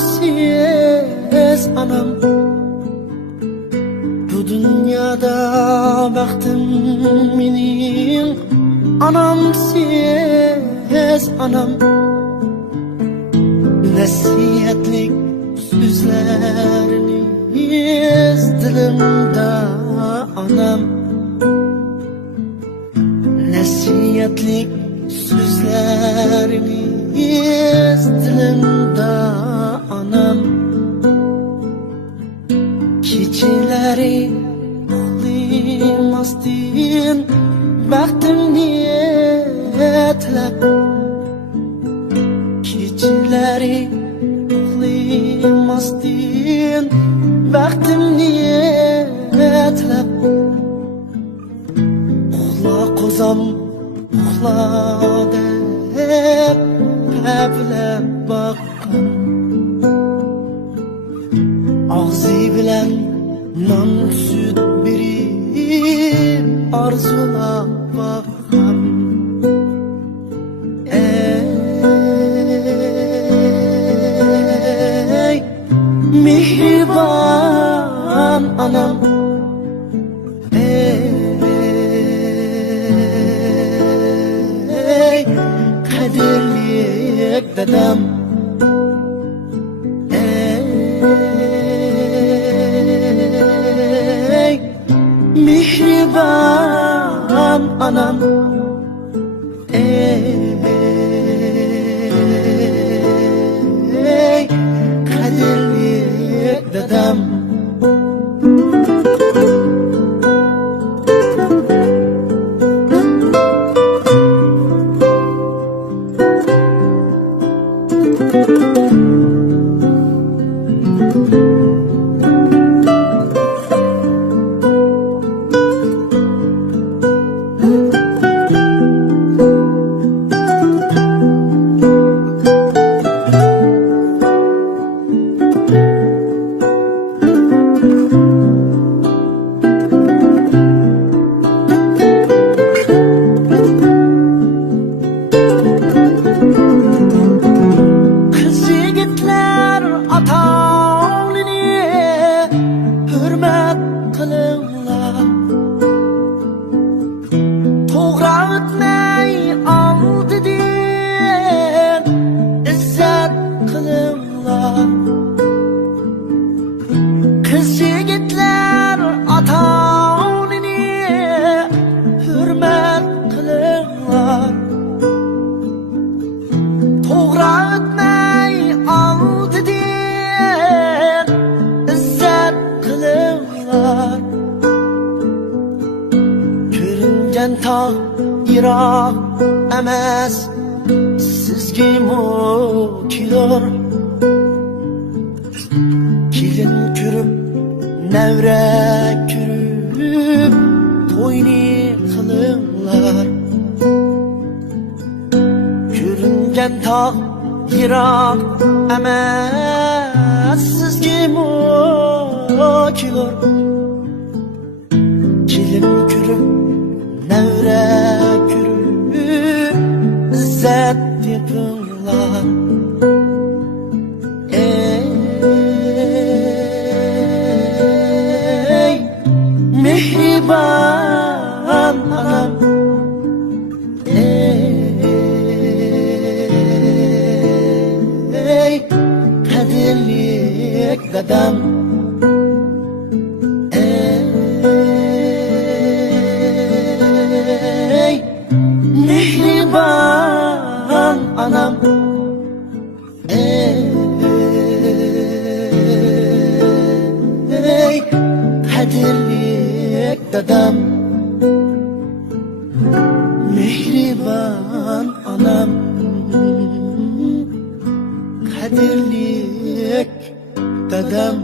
Anamsiz anam, bu dünyada baktım mening. Anamsiz anam, nasihatlik sözleriniz dilimda anam. Nasihatlik sözleriniz dilimda anam. Kecheleri uxlamasdan baxtimni tilab, kecheleri uxlamasdan baxtimni tilab, uxla qozam uxla deb haplab baqqan, og'zi bilan non sut berib arzulab baqqan. Ey mehribon anam, ey qadrli dadam, ey mehribon anam, ey qadrli dadam. Kız yigitler ata-onani hurmat qilinglar, to'g'ri o'tmay oldidan izzat qilinglar. Ko'ringan tog' yiroq emas, sizga kelur. Kelin ko'rib nevra ko'rib to'yni qilinglar. Ko'ringan tog' yiroq emas, sizga kelur. Kelin ko'rib nevra ko'rib izzat tepinglar. Mehribon anam, ey qadrli dadam, ey mehribon anam, ey qadrli dadam. Mehribon anam, qadrli dadam.